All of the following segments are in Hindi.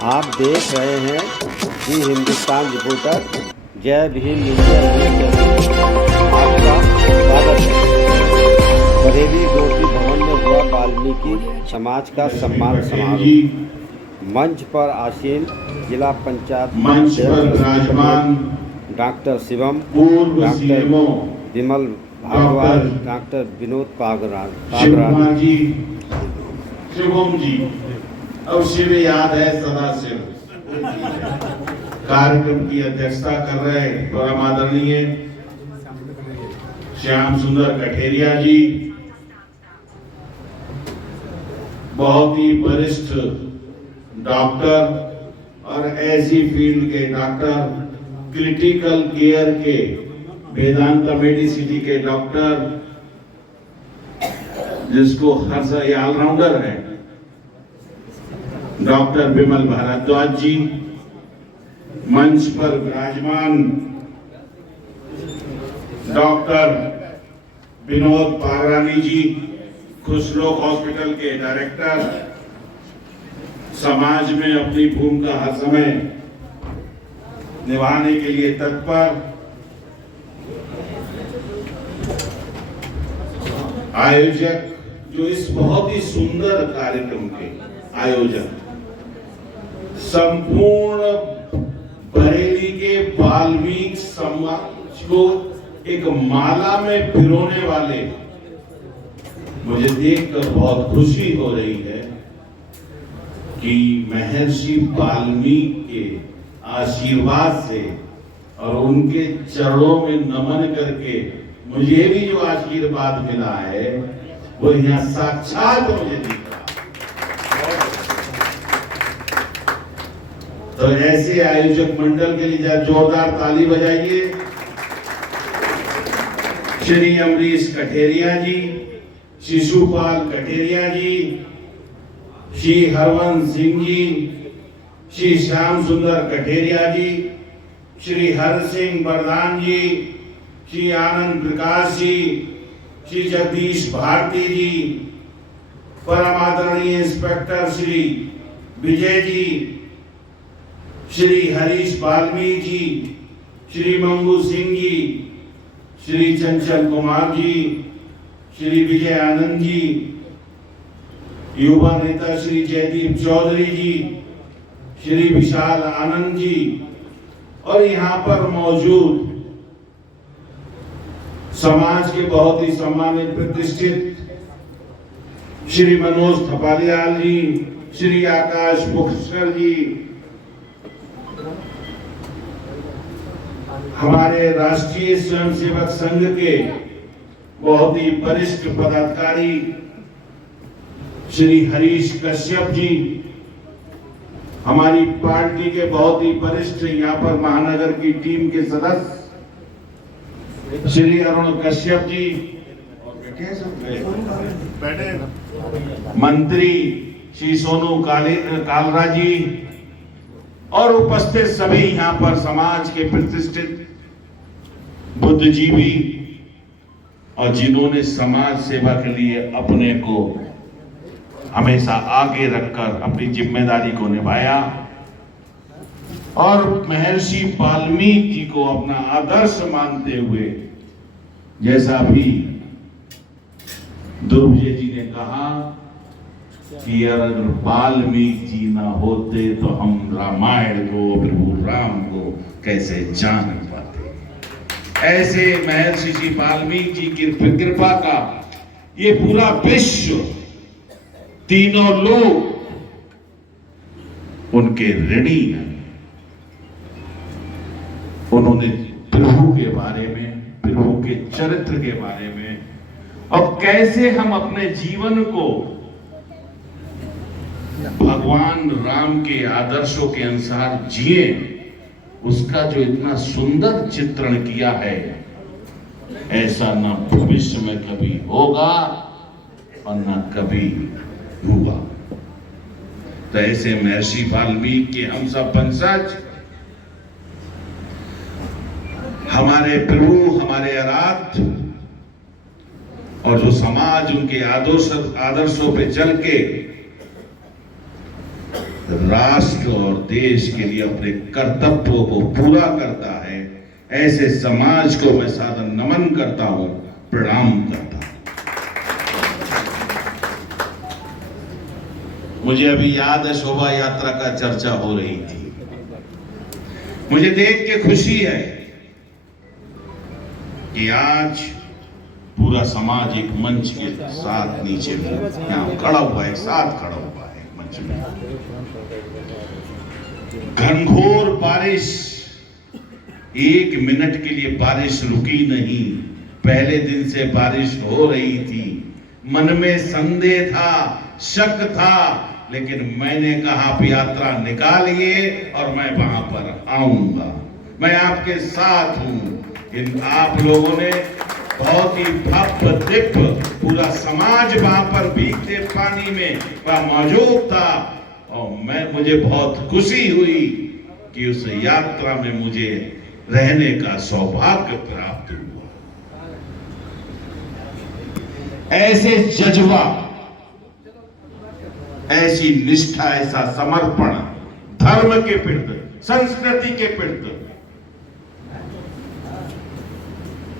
आप देख रहे हैं दी हिंदुस्तान रिपोर्टर। जय भीम इंडिया न्यूज़ चैनल आपका स्वागत है। बरेली रोटरी भवन में हुआ वाल्मीकि समाज का सम्मान समारोह। मंच पर आसीन जिला पंचायत मंच पर विराजमान डॉक्टर शिवम, पूर्व डॉक्टर सीएमओ विमल भागवत, डॉक्टर विनोद शिवकुमार जी, शिवम जी, अब शिव याद है सदा शिव। कार्यक्रम की अध्यक्षता कर रहे परम आदरणीय श्याम सुंदर कठेरिया जी, बहुत ही वरिष्ठ डॉक्टर और ऐसी फील्ड के डॉक्टर, क्रिटिकल केयर के वेदांता मेडिसिटी के डॉक्टर, जिसको हर से ऑलराउंडर है, डॉक्टर विमल भारद्वाज जी। मंच पर विराजमान डॉक्टर विनोद पागरानी जी, खुशलोक हॉस्पिटल के डायरेक्टर, समाज में अपनी भूमिका हर समय निभाने के लिए तत्पर, आयोजक जो इस बहुत ही सुंदर कार्यक्रम के आयोजक, संपूर्ण बरेली के वाल्मीकि समाज को एक माला में पिरोने वाले, मुझे देखकर बहुत खुशी हो रही है कि महर्षि वाल्मीकि के आशीर्वाद से और उनके चरणों में नमन करके मुझे भी जो आशीर्वाद मिला है वो यहाँ साक्षात मुझे दिख रहा। तो ऐसे आयोजक मंडल के लिए जोरदार ताली बजाइए। श्री अमरीश कठेरिया जी, शिशुपाल कठेरिया जी, श्री हरवंश सिंह जी, श्री श्याम सुंदर कठेरिया जी, श्री हर सिंह प्रधान जी, श्री आनंद प्रकाश जी, श्री जगदीश भारती जी, परम आदरणीय इंस्पेक्टर श्री विजय जी, श्री हरीश वाल्मीकि जी, श्री मंगू सिंह जी, श्री चंचल कुमार जी, श्री विजय आनंद जी, युवा नेता श्री जयदीप चौधरी जी, श्री विशाल आनंद जी, और यहाँ पर मौजूद समाज के बहुत ही सम्मानित प्रतिष्ठित श्री मनोज थपालियाल जी, श्री आकाश पुष्कर जी, हमारे राष्ट्रीय स्वयंसेवक संघ के बहुत ही वरिष्ठ पदाधिकारी श्री हरीश कश्यप जी, हमारी पार्टी के बहुत ही वरिष्ठ यहाँ पर महानगर की टीम के सदस्य श्री अरुण कश्यप जी, मंत्री श्री सोनू कालरा जी, और उपस्थित सभी यहाँ पर समाज के प्रतिष्ठित बुद्धिजीवी और जिन्होंने समाज सेवा के लिए अपने को हमेशा आगे रखकर अपनी जिम्मेदारी को निभाया और महर्षि वाल्मीकि जी को अपना आदर्श मानते हुए, जैसा भी ध्रुवजी जी ने कहा कि अगर वाल्मीकि जी ना होते तो हम रामायण को, प्रभु राम को कैसे जान पाते। ऐसे महर्षि जी वाल्मीकि जी की कृपा का ये पूरा विश्व, तीनों लोग उनके ऋणी हैं। उन्होंने प्रभु के बारे में, प्रभु के चरित्र के बारे में, और कैसे हम अपने जीवन को भगवान राम के आदर्शों के अनुसार जिए, उसका जो इतना सुंदर चित्रण किया है, ऐसा न भविष्य में कभी होगा और न कभी हुआ। तो ऐसे महर्षि वाल्मीकि के हम सब वंशज, हमारे प्रभु, हमारे आराध्य, और जो समाज उनके आदर्शों पे चल के राष्ट्र और देश के लिए अपने कर्तव्यों को पूरा करता है, ऐसे समाज को मैं सादर नमन करता हूं, प्रणाम करता हूं। मुझे अभी याद है शोभा यात्रा का चर्चा हो रही थी। मुझे देख के खुशी है कि आज पूरा समाज एक मंच के साथ नीचे यहाँ खड़ा हुआ है, साथ खड़ा हुआ है मंच में। घनघोर बारिश, 1 मिनट के लिए बारिश रुकी नहीं। पहले दिन से बारिश हो रही थी। मन में संदेह था, शक था, लेकिन मैंने कहा आप यात्रा निकालिए और मैं वहां पर आऊंगा, मैं आपके साथ हूं। आप लोगों ने बहुत ही भव्य दिव्य, पूरा समाज वहां पर भीगते पानी में वह मौजूद था और मुझे बहुत खुशी हुई कि उस यात्रा में मुझे रहने का सौभाग्य प्राप्त हुआ। ऐसे जज्बा, ऐसी निष्ठा, ऐसा समर्पण, धर्म के प्रति, संस्कृति के प्रति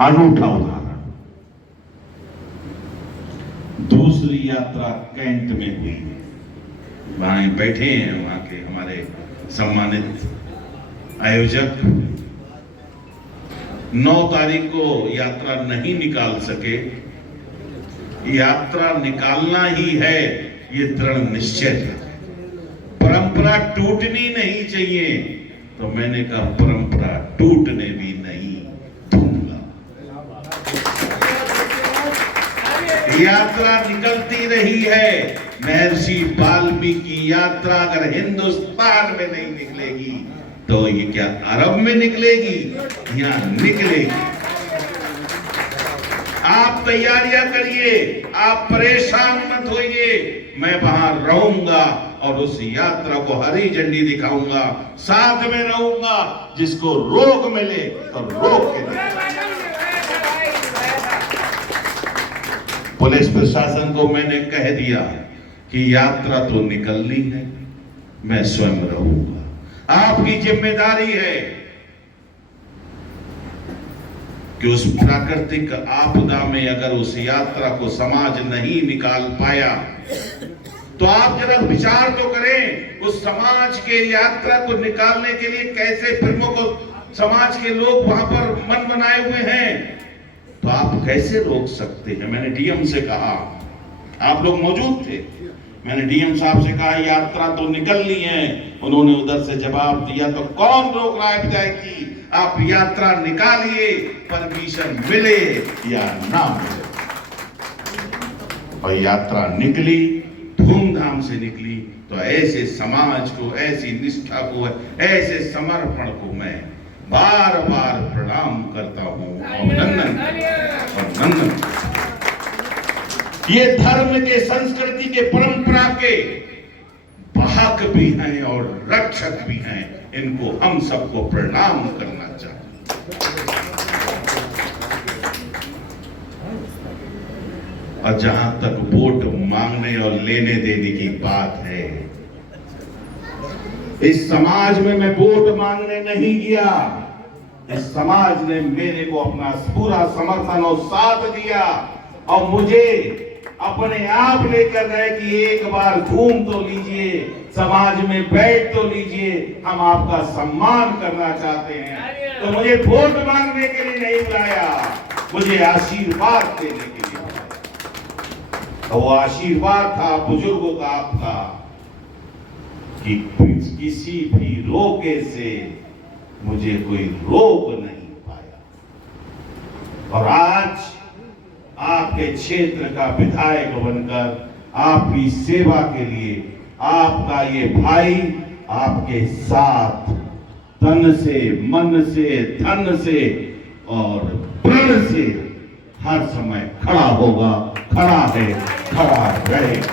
अनूठा उदाहरण। दूसरी यात्रा कैंट में हुई। वहां बैठे हैं वहां के हमारे सम्मानित आयोजक। 9 तारीख को यात्रा नहीं निकाल सके। यात्रा निकालना ही है, ये दृढ़ निश्चय है। परंपरा टूटनी नहीं चाहिए, तो मैंने कहा परंपरा टूटने भी नहीं दूंगा। यात्रा निकलती रही है। महर्षि वाल्मीकि की यात्रा अगर हिंदुस्तान में नहीं निकलेगी तो ये क्या अरब में निकलेगी? यहां निकलेगी। आप तैयारियां करिए, आप परेशान मत होइए। मैं वहां रहूंगा और उस यात्रा को हरी झंडी दिखाऊंगा, साथ में रहूंगा। जिसको रोक मिले तो रोक के दे। पुलिस प्रशासन को मैंने कह दिया कि यात्रा तो निकलनी है, मैं स्वयं रहूंगा। आपकी जिम्मेदारी है कि उस प्राकृतिक आपदा में अगर उस यात्रा को समाज नहीं निकाल पाया तो आप जरा विचार तो करें। उस समाज के यात्रा को निकालने के लिए कैसे प्रमुख समाज के लोग वहां पर मन बनाए हुए हैं, तो आप कैसे रोक सकते हैं? मैंने डीएम से कहा, आप लोग मौजूद थे, मैंने डीएम साहब से कहा यात्रा तो निकलनी है। उन्होंने उधर से जवाब दिया तो कौन रोक रहा है विधायक जी, आप यात्रा निकालिए, परमिशन मिले या ना मिले। और यात्रा निकली, धूमधाम से निकली। तो ऐसे समाज को, ऐसी निष्ठा को, ऐसे समर्पण को मैं बार बार प्रणाम करता हूं, अभिनंदन ये धर्म के, संस्कृति के, परंपरा के वाहक भी हैं और रक्षक भी हैं। इनको हम सबको प्रणाम करना चाहिए। और जहां तक वोट मांगने और लेने देने की बात है, इस समाज में मैं वोट मांगने नहीं गया। इस समाज ने मेरे को अपना पूरा समर्थन और साथ दिया और मुझे अपने आप लेकर गए कि एक बार घूम तो लीजिए, समाज में बैठ तो लीजिए, हम आपका सम्मान करना चाहते हैं। तो मुझे वोट मांगने के लिए नहीं बुलाया, मुझे आशीर्वाद देने के लिए बुलाया। तो वो आशीर्वाद था बुजुर्गों का, आपका, कि किसी भी रोके से मुझे कोई रोक नहीं पाया। और आज आपके क्षेत्र का विधायक बनकर आपकी सेवा के लिए आपका ये भाई आपके साथ तन से, मन से, धन से और प्रण से हर समय खड़ा होगा, खड़ा है, खड़ा रहेगा।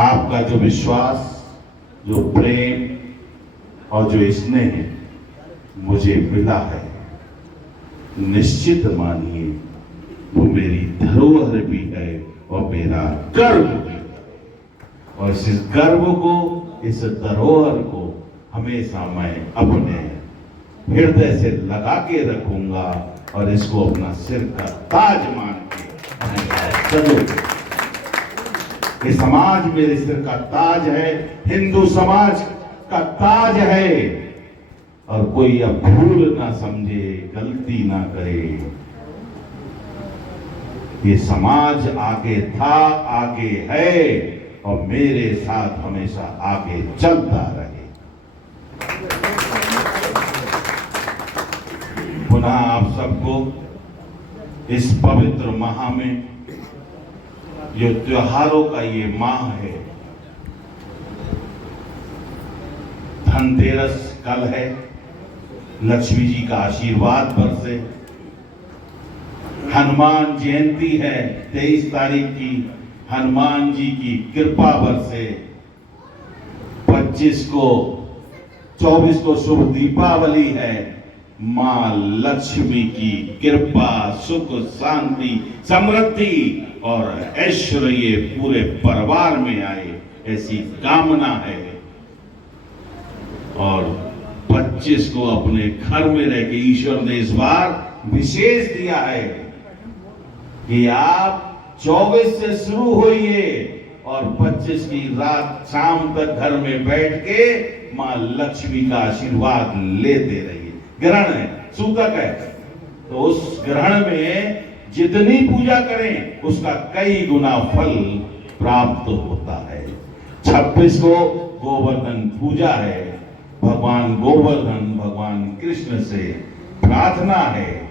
आपका जो विश्वास, जो प्रेम और जो स्नेह मुझे मिला है, निश्चित मानिए वो मेरी धरोहर भी है और मेरा गर्व भी है। और इस गर्व को, इस धरोहर को हमेशा मैं अपने हृदय से लगा के रखूंगा और इसको अपना सिर का ताज मान के हमेशा चलूंगा। ये समाज मेरे सिर का ताज है, हिंदू समाज का ताज है, और कोई अब भूल ना समझे, गलती ना करे। ये समाज आगे था, आगे है और मेरे साथ हमेशा आगे चलता रहे। पुनः आप सबको इस पवित्र माह में, जो त्योहारों का ये माह है, धनतेरस कल है, लक्ष्मी जी का आशीर्वाद बरसे, हनुमान जयंती है 23 तारीख की, हनुमान जी की कृपा बरसे, 24 को शुभ दीपावली है, मां लक्ष्मी की कृपा, सुख, शांति, समृद्धि और ऐश्वर्य पूरे परिवार में आए, ऐसी कामना है। और 25 को अपने घर में रह के ईश्वर ने इस बार विशेष दिया है कि आप 24 से शुरू होइए और 25 की रात शाम तक घर में बैठ के मां लक्ष्मी का आशीर्वाद लेते रहिए। ग्रहण है, सूतक है, तो उस ग्रहण में जितनी पूजा करें उसका कई गुना फल प्राप्त होता है। 26 को गोवर्धन पूजा है, भगवान गोवर्धन, भगवान कृष्ण से प्रार्थना है